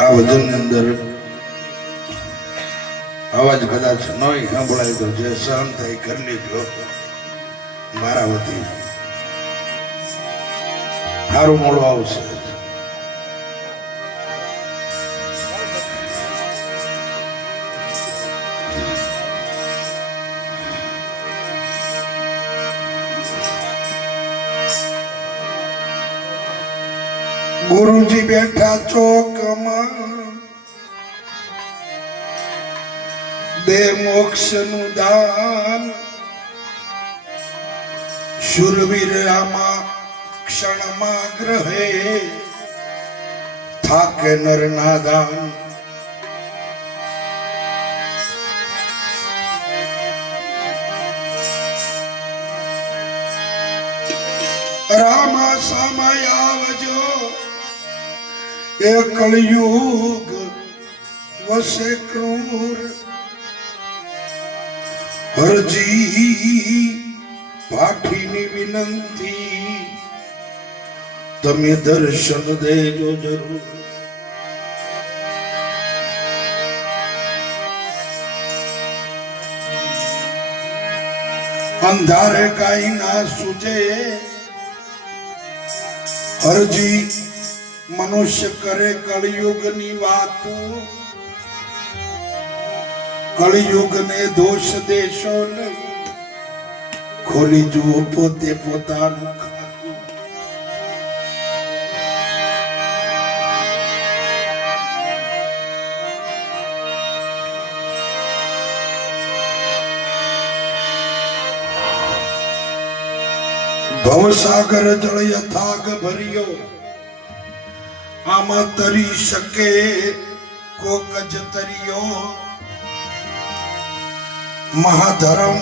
આ વજનની અંદર અવાજ કદાચ નોય સાંભળાય તો જે સહન થાય કરી લીધો મારા વતી સારું મોડું આવશે. ગુરુજી બેઠા ચોકમાં દે મોક્ષ નું દાન શુરવીર આમાં ક્ષણમાં ગ્રહે થાકે નર નાદાન. રામા સમય આવજો એ કળયુગ વસે ક્રૂર હરજી પાઠીની વિનંતી તમે દર્શન દેજો જરૂર. અંધારે કાઈ ના સુજે હરજી મનુષ્ય કરે કળયુગ ની વાત. કળયુગ ને દોષ દેશો નહીં ખોલી જુઓ પોતે પોતાનું ખાતું. ભવસાગર જળ યથાગ ભર્યો આમાં તરી શકે કોક જ તર્યો. મહાધર્મ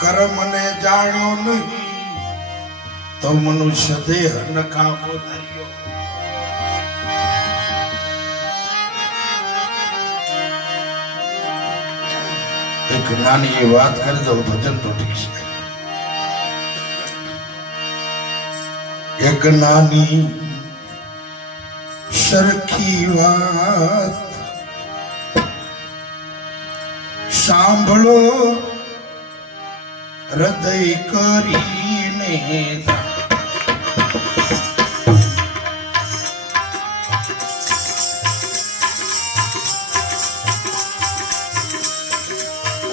કર્મ ને જાણો નહીં તો મનુષ્ય દેહ નકામો ધર્યો. એક નાની એ વાત કરી દઉં ભજન તો ઠીક છે. એક નાની સરખી વાત સાંભળો હૃદય કરીને.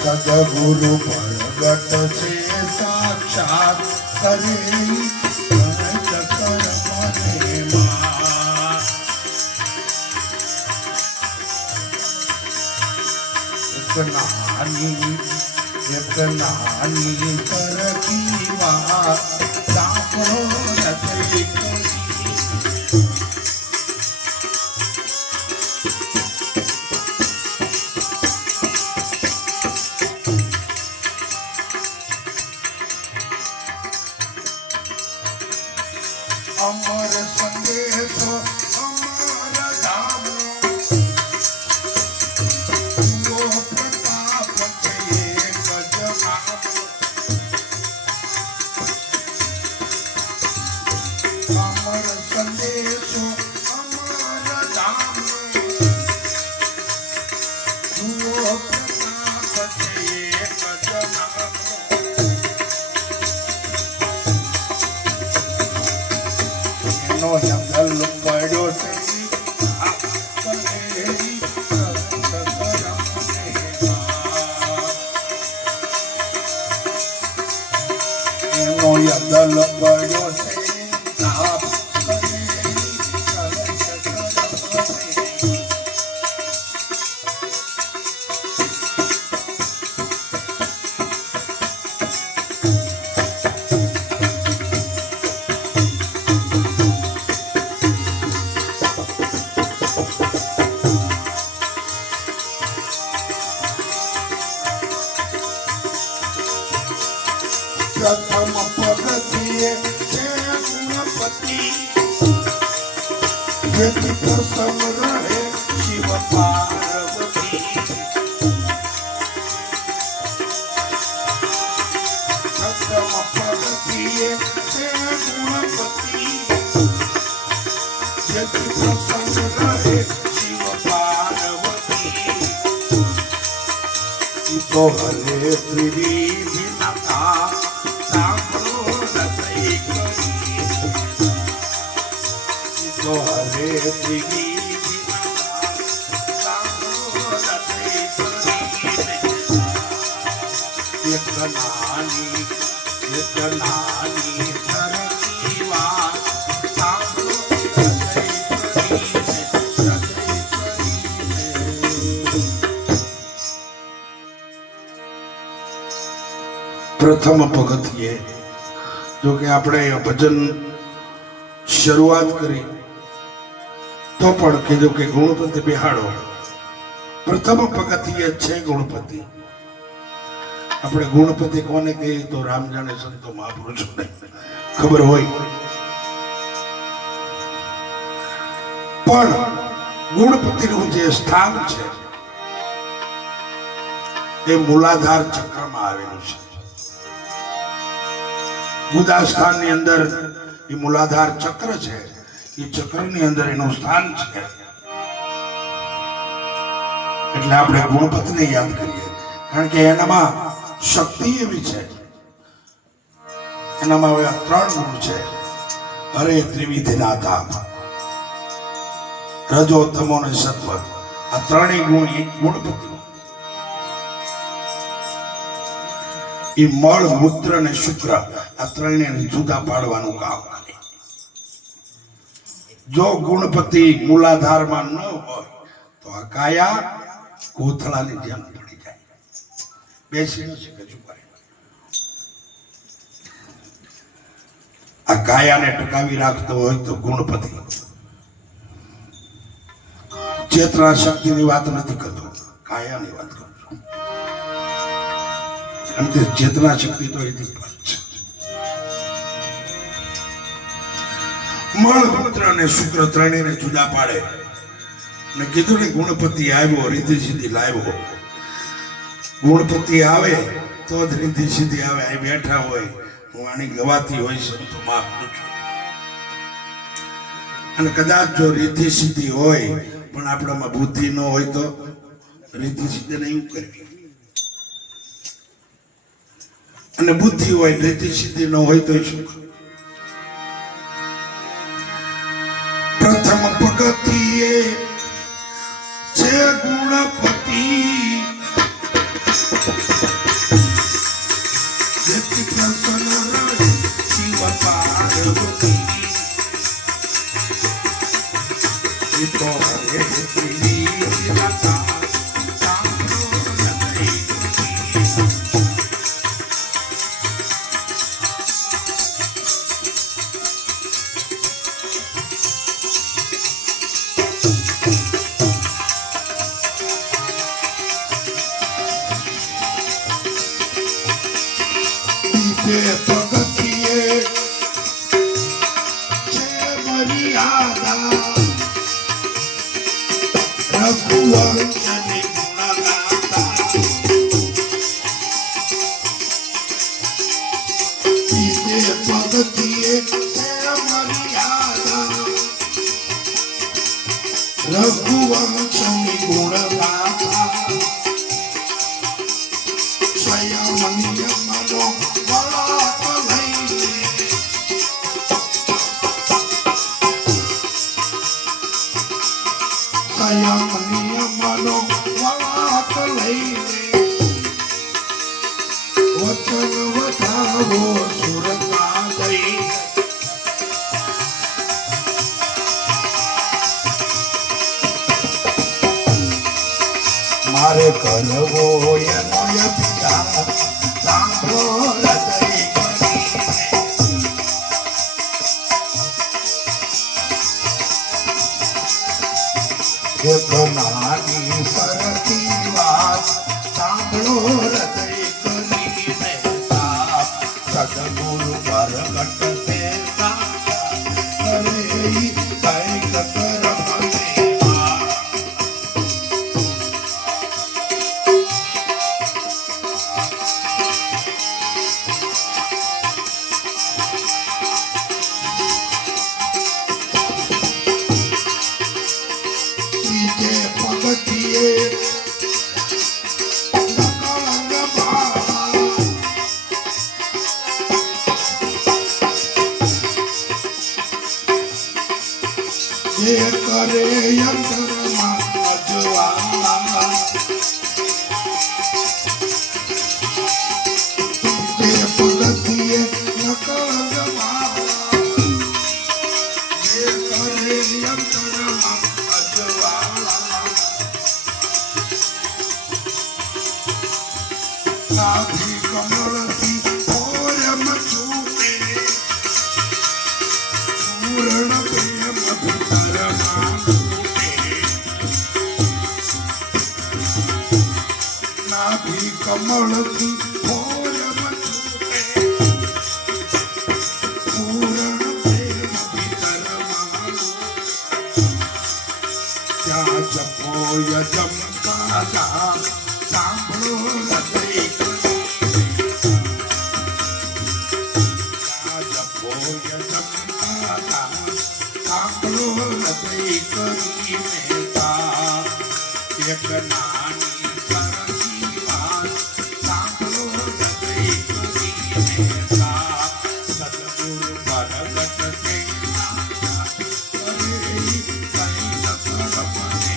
સદગુરુ પ્રગટ છે સાક્ષાત કરે એક નાની તરફી વાત સાંભળો હૃદય કરી. અમર સંદેશો અમર ધામો જંગલ પડ્યો છે એનો યદલ પડ્યો છે. પ્રથમ પગથિયે તો હરે ત્રિવિધિ નાથા સાંભળો હૃદય કરી તો હરે ત્રિવિધિ નાથા સાંભળો હૃદય કરીને એક નાની ધરતી વાત સાંભળો હૃદય કરીને પ્રથમ પગથિયે જો કે આપણે ભજન શરૂઆત કરી તો પણ કીધું કે ગુણપતિ બિહાડો. પ્રથમ પગથિયે છે ગુણપતિ. આપણે ગુણપતિ કોને કહીએ તો રામ જાણે સંતો મહાપુરુષોને ખબર હોય, પણ ગુણપતિનું જે સ્થાન છે એ મૂલાધાર ચક્રમાં આવેલું છે. ગુદા સ્થાનની અંદર એ મૂલાધાર ચક્ર છે, એ ચક્રની અંદર એનું સ્થાન છે. એટલે આપણે ગુણપતિને યાદ કરીએ, કારણ કે એનામાં શક્તિ એવી છે. એનામાં હવે 3 ગુણ છે. હરે ત્રિવિધિ નાથા, રજો તમો ને સત્વ, આ 3 ગુણ ગુણપતિ. એ મળ મૂત્ર અને શુક્ર આ 3ને જુદા પાડવાનું કામ કરે. જો ગુણપતિ મૂલાધારમાં ન હોય તો આ કાયા કોથળાની જેમ પડી જાય, બેસી ન શકે. આ કાયાને ટકાવી રાખતો હોય તો ગુણપતિ. ચેતના શક્તિની વાત નથી કરતો, કાયાની વાત કરું છું. કારણ કે ચેતના શક્તિ તો એથી પર છે. મળ મૂત્ર અને શુક્ર 3ને જુદા પાડે અને કીધું ને ગુણપતિ આવ્યો રીતિ સિદ્ધિ લાવ્યો. ગુણપતિ આવે તો જ રીતિ સિદ્ધિ આવે. અહીં બેઠા હોય, હું આની ગવાતી હોય સંતો મહાપુરુષો, અને કદાચ જો રીતિ સિદ્ધિ હોય પણ આપણામાં બુદ્ધિ ન હોય તો રીતિ સિદ્ધિ નહીં કરવી, અને બુદ્ધિ હોય રીતિ સિદ્ધિ ન હોય તો શું? પ્રથમ પગથિયે છે ગુણપતિ, જેથી પ્રસન્ન રહે શિવ પાર્વતી. એ તો હરે ત્રિવિધિ નાથા સાંભળો હૃદય કરી. પગથિયે છે મર્યાદા, રઘુવંશની ગુણગાથા. પગથિયે છે મર્યાદા, રઘુવંશની ગુણગાથા. સ્વયં નિયમનો વળાંક લઈને, સ્વયં નિયમનો વળાંક લઈને વચન વધાવો સુરતા દઈ. મારે કરવો એનો અભિયાન સાંભળો હૃદય કરીને. એક નાની સરતી વાત સાંભળો હૃદય કરીને. સદગુરુ પ્રગટ તે કરે કઈક કરમ દેવા. પગથિયે અંતરમાં અજવાળા તે પગથિયે નકળ માવા જે કરે અંતરમાં અજવાળા નાભી કમળથી ઓરમ છૂટે પૂર્ણ પ્રેમ ભીતરમાં ફૂટે નાભી કમળથી ઓરમ છૂટે પૂર્ણ પ્રેમ ભીતરમાં ત્યાં જપો યજમકા સાંભળો હૃદય સાંભળો હૃદય કરીને એક નાની સરસી વાત સાંભળો હૃદય કરીને સદગુરુ ભરગત સેના કરે કઈ સકર મને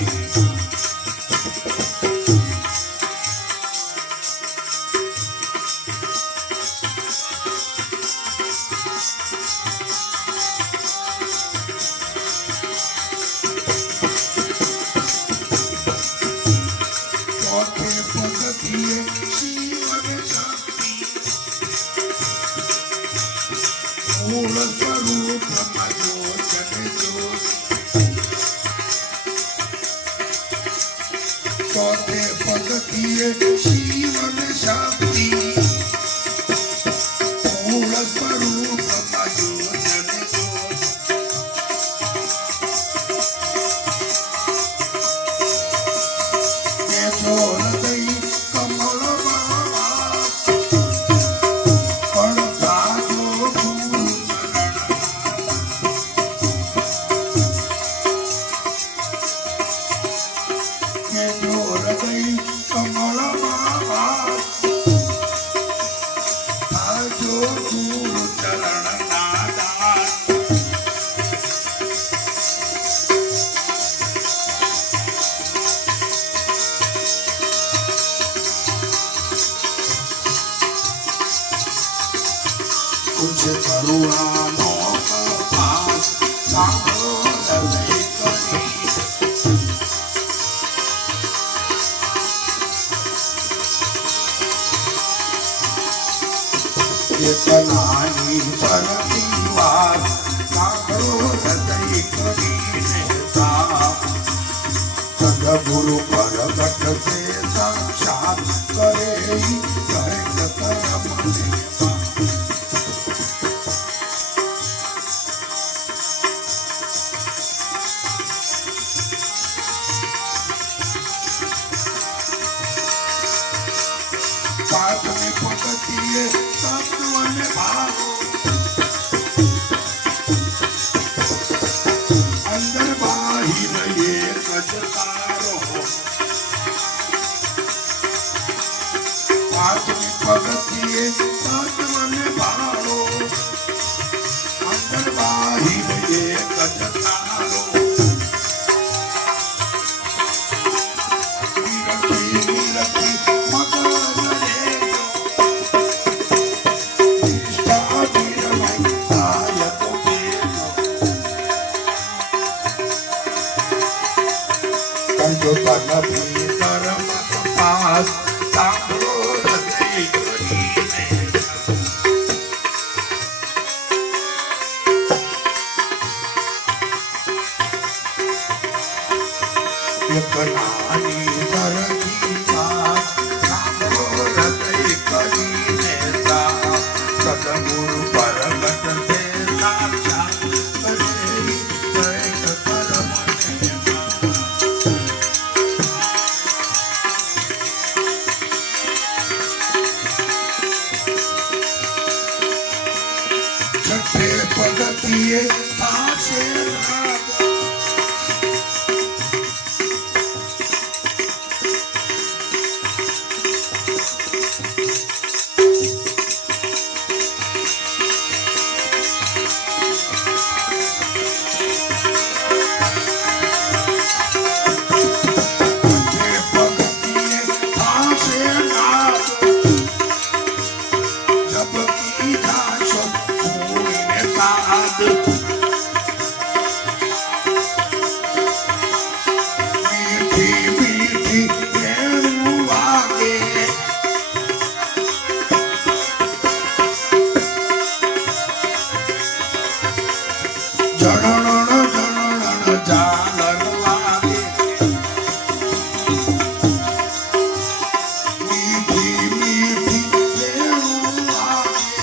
મૂળ સ્વરૂપ મજો જન ચોથે પગથિયે શિવન શક્તિ મૂળ સ્વરૂપ મજો જન कुछ करुणानो कपास सांभळो हृदय करी एक नानी सरसी વાત सांभळो हृदय કરીને સદગુરુ પ્રગટ સે સાક્ષાત કરે કહે કર મને પાંચમી પગથિયે સત્વને ભાવો અંદર બાહિર એક જ તારો પાંચમી પગથિયે સત્વને ભાવો અંદર બાહિર એક જ તારો સાંભળો હૃદય કરીને એક નાની સરખી વાત સાંભળો હૃદય કરીને સદગુરુ પ્રગટ સે સાક્ષાત કરે જય કર મને પગથિયે થાશે મીઠી મીઠી વેણું વાગે જણણ જણણ ઝાલર વાગે મીઠી મીઠી વેણું વાગે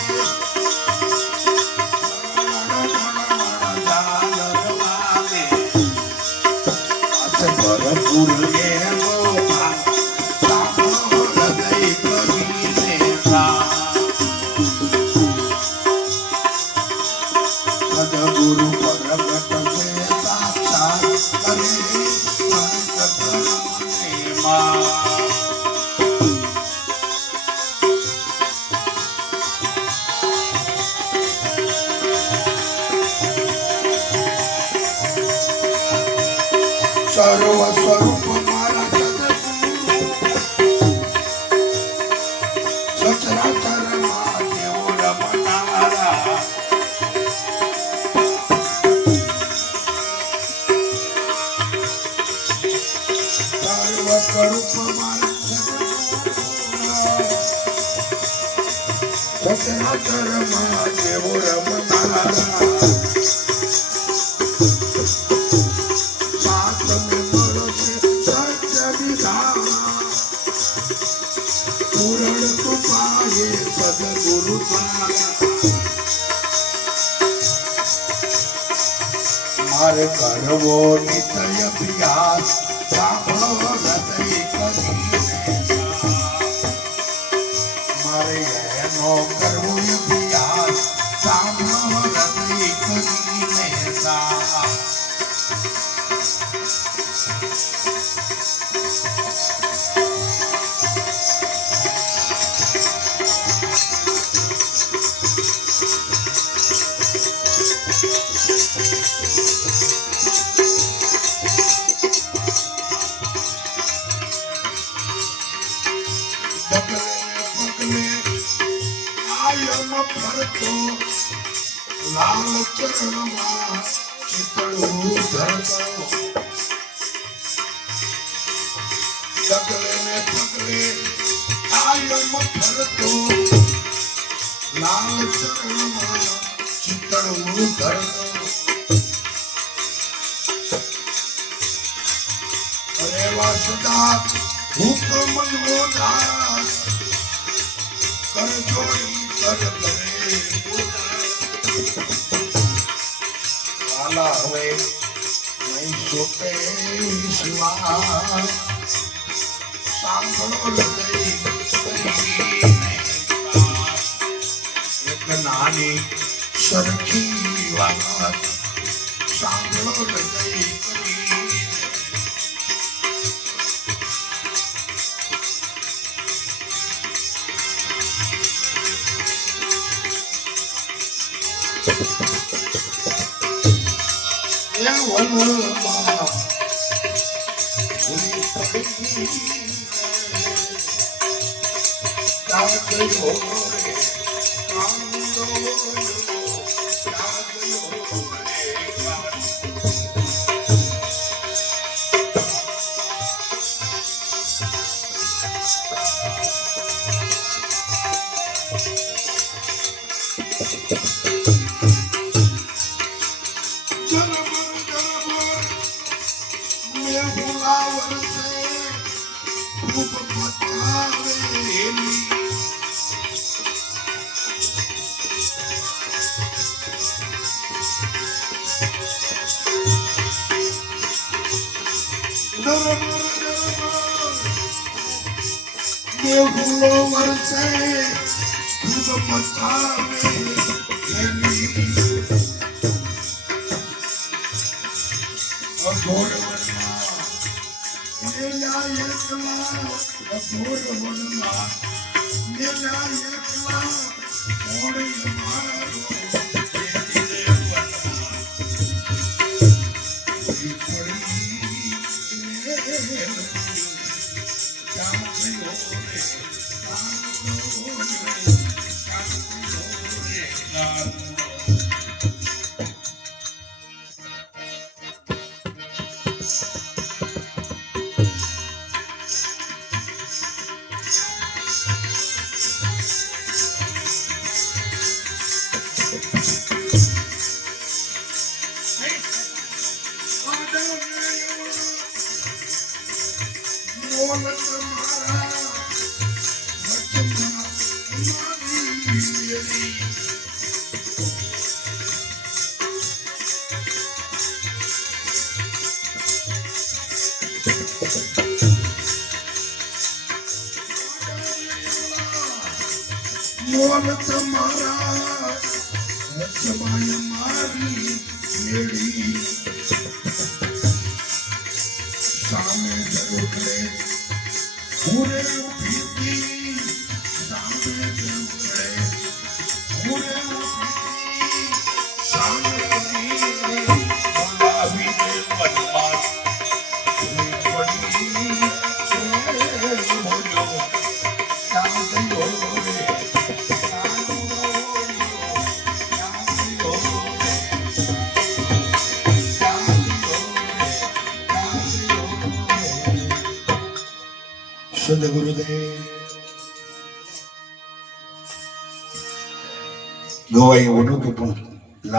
જણણ ઝાલર વાગે આજ ભરપૂર એનો સાંભળો હૃદય કરીને સદગુરુ પ્રગટ છે સાક્ષાત કરે સંત માં સર્વ સ્વરૂપ મારા સચરાચર માં દેવો રમનારા સર્વ સ્વરૂપ મારા સચરાચર માં દેવો રમનારા પૂરણ કૃપાએ સદગુરુ મારે કરવો નિત્ય અભ્યાસ સાંભળો હૃદય કરીને મારે એનો કરવો અભ્યાસ સાંભળો હૃદય કરીને ફરતો લાલ ચરણમાં ચિતળું ધરતો ડગલે ને પગલે કાયમ ફરતો લાલ ચરણમાં ચિતળું ધરતો અરે વાસુદા હુકમ નો દાસ કર જોડી કર કરે વાલા હવે નહીં સોપે વિશ્વા સાંભળો હૃદય એક નાની સરખી વાત સાંભળો હૃદય વનમાં ભૂલી પડી જાગયો રે કાંદો જાગયો દેવલો વરસે ખૂબ પછાવે અઘોર વનમાં મેલા એકલા અઘોર વનમાં મેલા એકલા ઓળે મારો મોલ તમારા વચમાં મારી મેળી સામે જરૂરે પૂરે ઉભી સામે જરૂરે પૂરે ઉભી સામે બોલાવી દે મનમાં સદગુરુદેવ ગવાય એવું નતું પણ